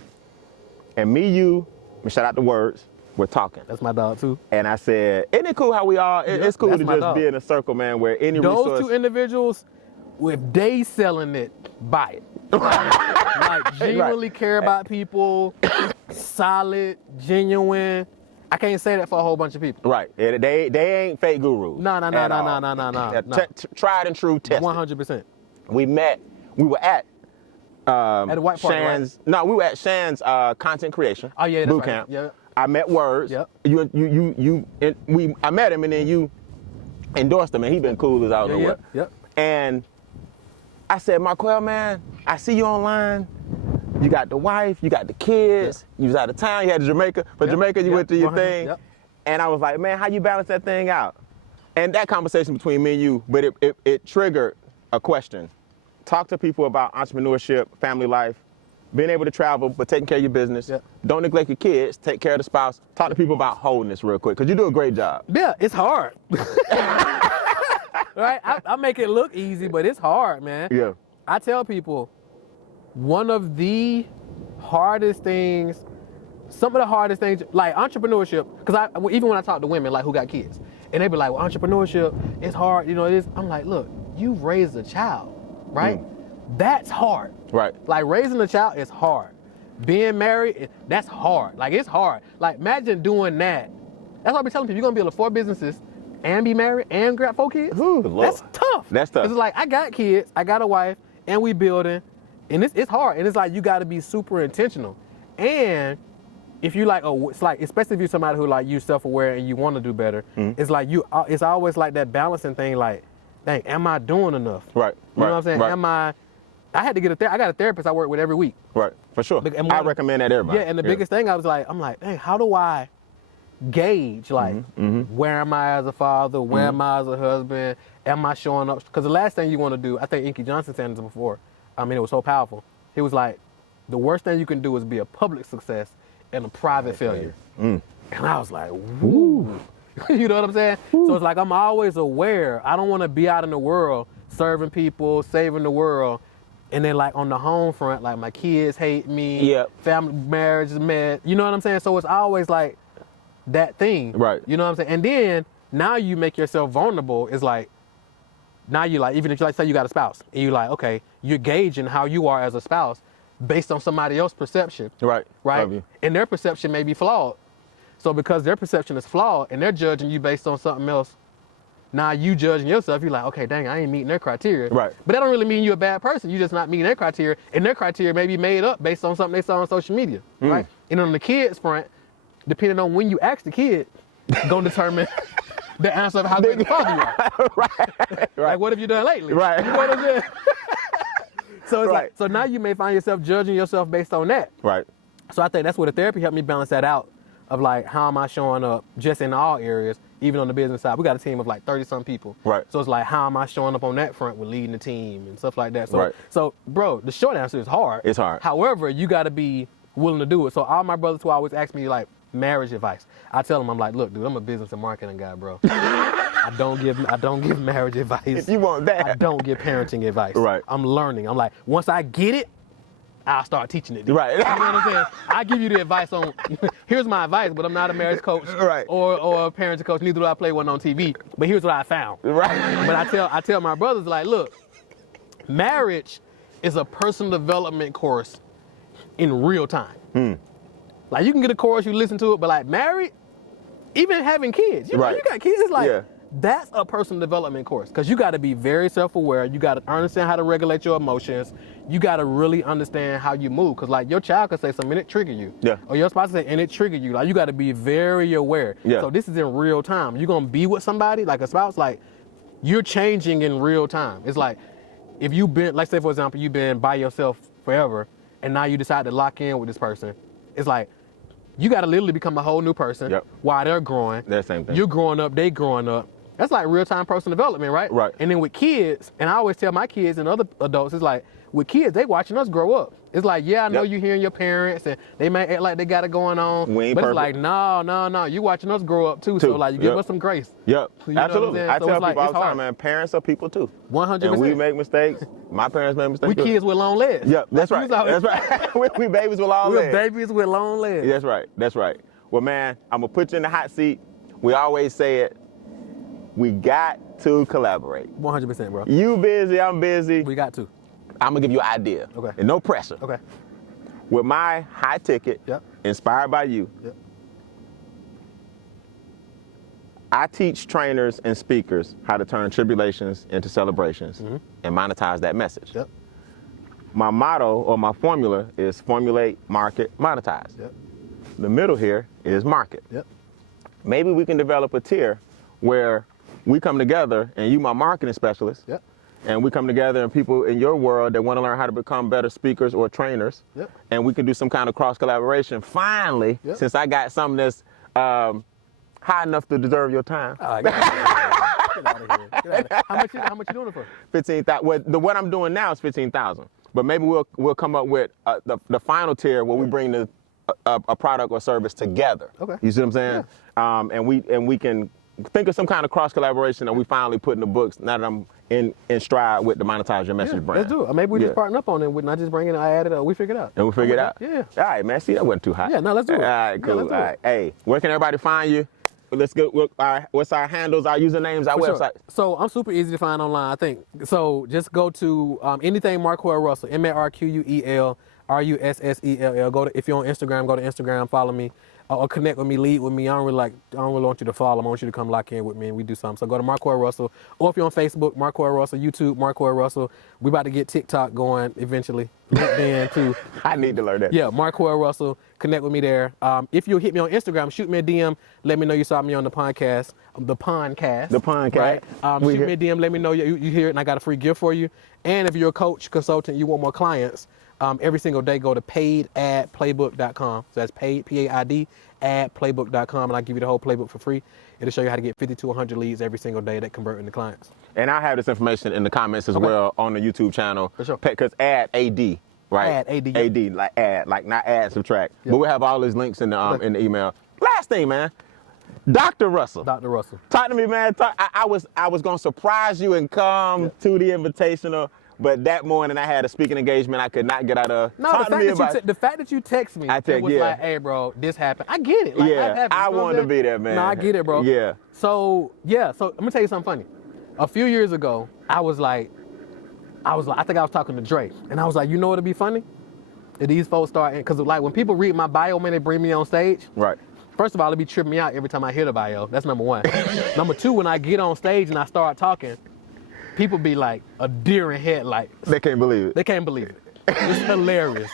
And me, you, shout out to Words, we're talking. That's my dog too. And I said, isn't it cool how we all, it's cool to just be in a circle, man, where any resource. Those two individuals, if they selling it, buy it. Like genuinely care about people, solid, genuine. I can't say that for a whole bunch of people. Right. They ain't fake gurus. No. Tried and true tested. 100%. We were at the White Park, Shan's, right? No, we were at Shan's content creation boot camp. Yeah. I met Words. Yep. I met him and then you endorsed him and he been cool as I don't know what. Yep. And I said, Marquel, man, I see you online. You got the wife, you got the kids, you was out of town, you had to Jamaica. But Jamaica, you went to your thing. Yep. And I was like, man, how you balance that thing out? And that conversation between me and you, but it triggered a question. Talk to people about entrepreneurship, family life, being able to travel, but taking care of your business. Yep. Don't neglect your kids, take care of the spouse. Talk to people about wholeness real quick, because you do a great job. Yeah, it's hard. Right? I make it look easy, but it's hard, man. Yeah. I tell people, one of the hardest things, some of the hardest things, like entrepreneurship, because even when I talk to women like who got kids, and they be like, well, entrepreneurship, it's hard, it is. I'm like, look, you've raised a child, right? That's hard. Right. Like raising a child is hard. Being married, that's hard. Like it's hard. Like imagine doing that. That's why I be telling people, you're gonna be able to afford businesses and be married and grab 4 kids. Ooh, Lord. That's tough. That's tough. It's like, I got kids, I got a wife, and we building, and it's hard. And it's like, you gotta be super intentional. And if you like, it's like, especially if you're somebody who like, you self-aware and you wanna do better, it's like it's always like that balancing thing, like, dang, am I doing enough? Right. You know what I'm saying? Right. I had to get I got a therapist I work with every week. Right, for sure. I recommend that to everybody. Yeah, and the biggest thing I'm like, dang, how do I gauge, like, where am I as a father? Where am I as a husband? Am I showing up? Because the last thing you want to do, I think Inky Johnson said this before, I mean, it was so powerful. He was like, the worst thing you can do is be a public success and a private failure. And I was like, woo. You know what I'm saying? So it's like, I'm always aware. I don't want to be out in the world serving people, saving the world, And then like on the home front, like my kids hate me. Yep. Family, marriage is mad. You know what I'm saying? So it's always like that thing. Right. You know what I'm saying? And then now you make yourself vulnerable. It's like, now you like, even if you like say you got a spouse and you like, okay, you're gauging how you are as a spouse based on somebody else's perception. Right. Right. Love you. And their perception may be flawed. So because their perception is flawed and they're judging you based on something else, now you judging yourself, you're like, okay, dang, I ain't meeting their criteria. Right. But that don't really mean you're a bad person. You're just not meeting their criteria. And their criteria may be made up based on something they saw on social media. Right. And on the kids front, depending on when you ask the kid, gonna determine the answer of how great the father you are. Right. Like, what have you done lately? Right. You know what I'm saying? So it's Right. like, so now you may find yourself judging yourself based on that. Right. So I think that's where the therapy helped me balance that out of like, how am I showing up just in all areas, even on the business side. We got a team of like 30-some people. Right. So it's like, how am I showing up on that front with leading the team and stuff like that. So, Right. so bro, the short answer is hard. It's hard. However, you got to be willing to do it. So all my brothers who always ask me like marriage advice, I tell them, I'm like, look, dude, I'm a business and marketing guy, bro. I don't give marriage advice. If you want that. I don't give parenting advice. Right. I'm learning. I'm like, once I get it, I'll start teaching it. Right. You know what I'm saying? I give you the advice on, here's my advice, but I'm not a marriage coach Right. or a parenting coach. Neither do I play one on TV. But here's what I found. Right. But I tell my brothers, like, look, marriage is a personal development course in real time. Like, you can get a course, you listen to it, but like married, even having kids, you know, Right. you got kids, it's like, Yeah. that's a personal development course, because you got to be very self-aware. You got to understand how to regulate your emotions. You got to really understand how you move, because like your child could say something and it trigger you. Yeah. Or your spouse say and it trigger you. Like, you got to be very aware. Yeah. So this is in real time. You're gonna be with somebody like a spouse, like you're changing in real time. It's like if you've been, like say for example, you've been by yourself forever, and now you decide to lock in with this person. It's like you got to literally become a whole new person. Yep. While they're growing. That same thing. You're growing up, they growing up. That's like real-time personal development, right? Right. And then with kids, and I always tell my kids and other adults, it's like, with kids, they watching us grow up. It's like, yeah, I know Yep. you hearing your parents, and they may act like they got it going on. We ain't but perfect. it's like, no, you watching us grow up too. So like, you give Yep. us some grace. Yep. You know what I'm Absolutely. saying? I So tell it's like, people all it's the time, hard. man, parents are people too. 100%. And we make mistakes. My parents made mistakes. We too. kids with long legs. Yep, that's right. Like, That's right. we babies with all We're legs. babies with long legs. That's right. That's right. Well, man, I'm going to put you in the hot seat. We always say it. We got to collaborate. 100%, bro. You busy, I'm busy. We got to. I'm going to give you an idea. Okay. And no pressure. Okay. With my high ticket, Yep. inspired by you, Yep. I teach trainers and speakers how to turn tribulations into celebrations and monetize that message. Yep. My motto or my formula is formulate, market, monetize. Yep. The middle here is market. Yep. Maybe we can develop a tier where we come together and you my marketing specialist. Yep. And we come together and people in your world that want to learn how to become better speakers or trainers. Yep. And we can do some kind of cross collaboration. Finally, Yep. since I got something that's high enough to deserve your time. Get out of here. Get out of here. How much you doing it for? 15,000. Well, what I'm doing now is 15,000. But maybe we'll come up with the final tier where we bring a product or service together. Okay. You see what I'm saying? Yeah. And we can think of some kind of cross collaboration that we finally put in the books now that I'm in stride with the Monetize Your Message brand. Let's do it. Or maybe we just Yeah. partner up on it. Not just bring it. I add it up. We figure it out. And we figure it out. Yeah. All right, man. See, that wasn't too hot. Yeah, no, let's do it. All right, Yeah, cool. let's do All it. right. Hey, where can everybody find you? Let's go. What's our handles, our usernames, our For sure. website? So I'm super easy to find online, I think. So just go to anything Marquel Russell, MarQuel Russell. Go to, if you're on Instagram, go to Instagram, follow me, or connect with me, lead with me. I don't really want you to follow. I want you to come lock in with me and we do something. So go to Marquel Russell, or if you're on Facebook, Marquel Russell, YouTube, Marquel Russell. We about to get TikTok going eventually. LinkedIn too. I need to learn that. Yeah, Marquel Russell. Connect with me there. If you hit me on Instagram, shoot me a DM. Let me know you saw me on the podcast. The Pondcast. The Pondcast. Right? We Shoot here. me a DM. Let me know you hear it, and I got a free gift for you. And if you're a coach, consultant, you want more clients, every single day go to paidadplaybook.com. So that's paid, P-A-I-D, adplaybook.com, and I'll give you the whole playbook for free. It'll show you how to get 50 to 100 leads every single day that convert into clients. And I'll have this information in the comments as Okay. well on the YouTube channel. For sure. Because add AD, right? Add, AD, yeah. AD, like add, like not add, subtract. Yeah. But we'll have all these links in the Okay. in the email. Last thing, man. Dr. Russell. Dr. Russell. Talk to me, man. I was gonna surprise you and come to the Invitational, but that morning I had a speaking engagement I could not get out of. No, the fact that you text me, it was like, hey, bro, this happened. I get it. Like, yeah, happened, I wanted to be there, man. No, I get it, bro. Yeah. So let me tell you something funny. A few years ago, I think I was talking to Dre, and I was like, you know what'd be funny? If these folks start, because like when people read my bio, man, they bring me on stage. Right. First of all, it'd be tripping me out every time I hear the bio. That's number one. Number two, when I get on stage and I start talking, people be like a deer in headlights. They can't believe it. They can't believe it. It's hilarious.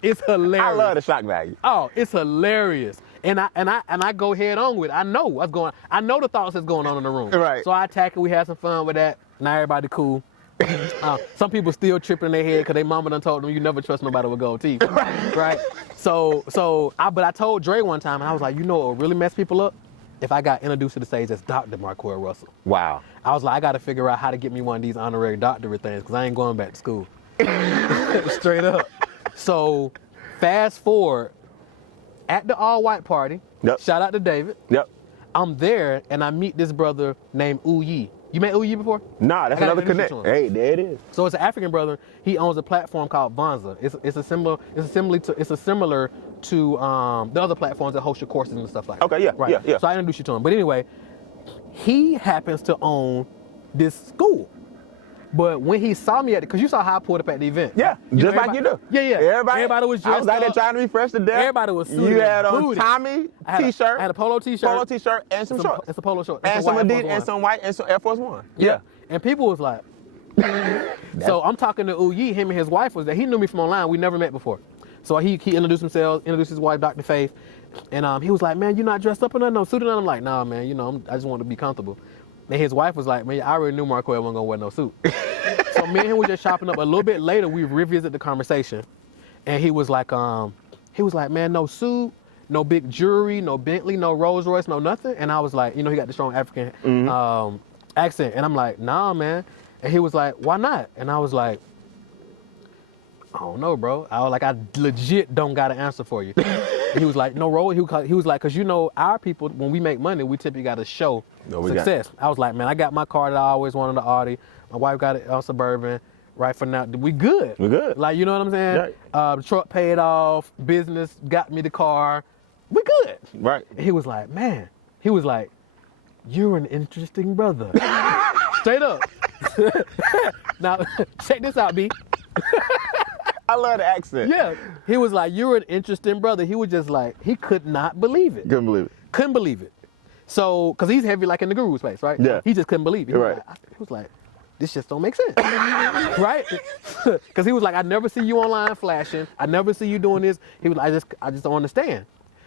It's hilarious. I love the shock value. Oh, it's hilarious. And I go head on with it. I know what's going on. I know the thoughts that's going on in the room. Right. So I attack it. We had some fun with that. Now everybody cool. Some people still tripping in their head because their mama done told them you never trust nobody with gold teeth. Right? But I told Dre one time, and I was like, you know what would really mess people up? If I got introduced to the stage as Dr. Marquel Russell. Wow. I was like, I got to figure out how to get me one of these honorary doctorate things because I ain't going back to school. Straight up. So fast forward, at the all-white party, shout out to David. Yep. I'm there, and I meet this brother named Uyi. You met Uyi before? Nah, that's another connect. Hey, there it is. So it's an African brother. He owns a platform called Vonza. It's similar to the other platforms that host your courses and stuff like that. Okay, yeah, right. yeah. So I introduced you to him. But anyway, he happens to own this school. But when he saw me because you saw how I pulled up at the event. Yeah, just like you do. Yeah. Everybody was dressed I was out there trying to be fresh to death. Everybody was suited. You had on Tommy t-shirt. I had a polo t-shirt. Polo t-shirt and some shorts. And some polo shorts. And some Adidas and some white and some Air Force One. Yeah. And people was like, so I'm talking to Uyi, him and his wife was there. He knew me from online. We never met before. So he introduced himself, introduced his wife, Dr. Faith. And he was like, man, you not dressed up or nothing? No suit or nothing? I'm like, nah, man, I just want to be comfortable. And his wife was like, man, I already knew Marquel wasn't going to wear no suit. So me and him were just chopping up. A little bit later, we revisit the conversation. And he was like, man, no suit, no big jewelry, no Bentley, no Rolls Royce, no nothing. And I was like, he got the strong African accent. And I'm like, nah, man. And he was like, why not? And I was like, I don't know, bro. I legit don't got an answer for you. He was like, no, Ro. He was like, because our people, when we make money, we typically got to show success. I was like, man, I got my car that I always wanted, the Audi. My wife got it on Suburban. Right for now, we good. We good. Like, you know what I'm saying? Right. The truck paid off. Business got me the car. We good. Right. And he was like, man. He was like, you're an interesting brother. Straight up. Now, check this out, B. I love the accent. Yeah. He was like, you're an interesting brother. He was just like, he could not believe it. Couldn't believe it. Couldn't believe it. So, because he's heavy like in the guru space, right? Yeah. He just couldn't believe it. He was like, this just don't make sense. Right? Because he was like, I never see you online flashing. I never see you doing this. He was like, I just don't understand.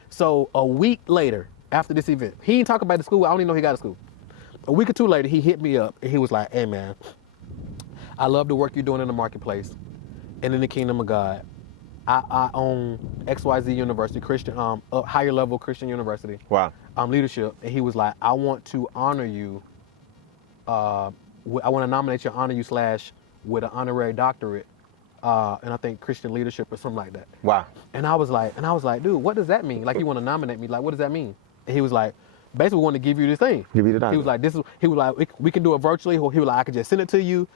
So a week later, after this event, he didn't talk about the school. I don't even know he got to school. A week or two later, he hit me up and he was like, hey man, I love the work you're doing in the marketplace and in the kingdom of God. I own XYZ University, Christian, higher level Christian university. Wow. Leadership. And he was like, I want to honor you. I want to nominate you, honor you / with an honorary doctorate. And I think Christian leadership or something like that. Wow. And I was like, dude, what does that mean? Like, you want to nominate me? Like, what does that mean? And he was like, basically, we want to give you this thing. Give you the doctorate. He was like, we can do it virtually. He was like, I could just send it to you.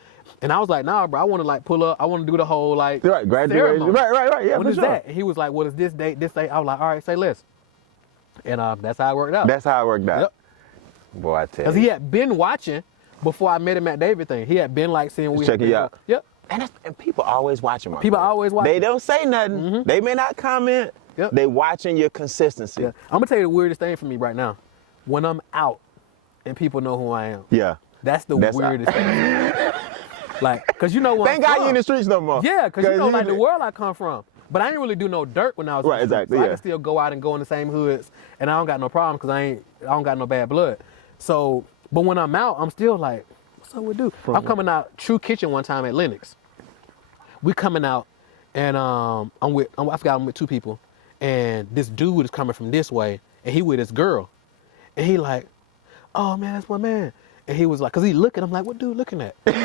And I was like, nah, bro, I want to like pull up. I want to do the whole like graduation. Right. Yeah, when is that? And he was like, what is this date? This date? I was like, all right, say less. And that's how it worked out. That's how it worked out. Yep. Boy, I tell you. Because he had been watching before I met him at David thing. He had been like seeing we checking you out. Yep. And people always watching. People always watching. They don't say nothing. Mm-hmm. They may not comment. Yep. They watching your consistency. Yeah. I'm gonna tell you the weirdest thing for me right now. When I'm out and people know who I am. Yeah. That's the weirdest thing. Like, cause thank God you in the streets no more. Yeah, cause like the world I come from. But I didn't really do no dirt when I was in the streets. Exactly. So I can still go out and go in the same hoods, and I don't got no problem because I don't got no bad blood. So, but when I'm out, I'm still like, what's up with dude? I'm coming out True Kitchen one time at Lennox. We coming out, and I'm with two people, and this dude is coming from this way, and he with his girl, and he like, oh man, that's my man. And he was like, cause he looking, I'm like, what dude looking at? And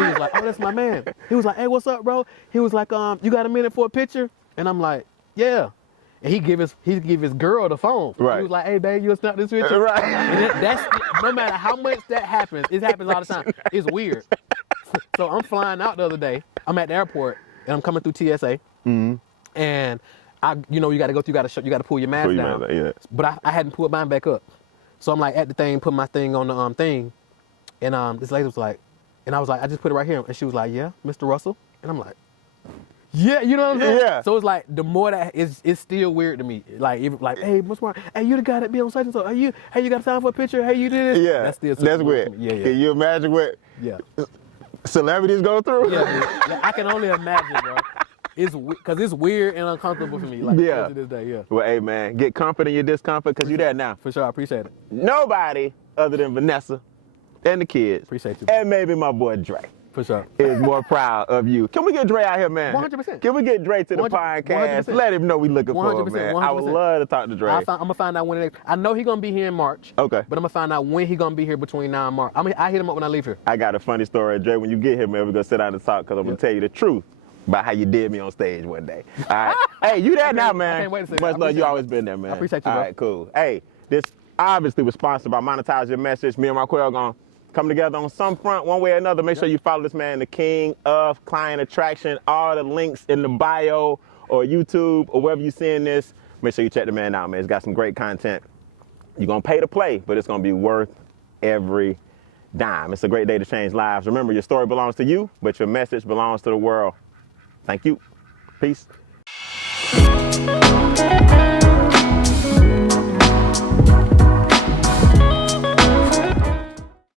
he was like, oh, that's my man. He was like, hey, what's up, bro? He was like, you got a minute for a picture? And I'm like, yeah. And he give his girl the phone. Right. He was like, hey, babe, you'll snap this picture? Right. And that's, no matter how much that happens, it happens all the time. It's weird. So I'm flying out the other day. I'm at the airport and I'm coming through TSA. And you got to go through, you got to pull your mask down. Yeah. But I hadn't pulled mine back up. So I'm like at the thing, put my thing on the thing. And this lady was like, and I was like, I just put it right here. And she was like, yeah, Mr. Russell. And I'm like, yeah, you know what I'm saying? Yeah. So it's like, the more that, it's still weird to me. Like, hey, what's wrong? Hey, you the guy that be on such and so. Hey, you got time for a picture? Hey, you did this? Yeah. That's still That's weird. to me. Yeah. Can you imagine what Yeah. celebrities go through? Yeah, I can only imagine, bro. Because it's weird and uncomfortable for me. Like, Yeah. to this day, yeah. Well, hey, man, get comfort in your discomfort because you're there now. For sure, I appreciate it. Nobody other than Vanessa and the kids, Appreciate you. and maybe my boy Dre, For sure. is more proud of you. Can we get Dre out here, man? 100%. Can we get Dre to the 100%. podcast? Let him know we looking for him, 100%, man. I would 100%. love to talk to Dre. I'm going to find out when I know he's going to be here in March. Okay. But I'm going to find out when he's going to be here between now and March. I hit him up when I leave here. I got a funny story, Dre. When you get here, man, we're going to sit down and talk because I'm going to tell you the truth about how you did me on stage one day. All right. Hey, you there now, man. I can't wait to see Much that. love. You always been there, man. I appreciate you, All bro. right, cool. Hey, this obviously was sponsored by Monetize Your Message. Me and Marquel going to come together on some front, one way or another. Make sure you follow this man, the king of client attraction. All the links in the bio or YouTube or wherever you're seeing this. Make sure you check the man out, man. He's got some great content. You're going to pay to play, but it's going to be worth every dime. It's a great day to change lives. Remember, your story belongs to you, but your message belongs to the world. Thank you. Peace.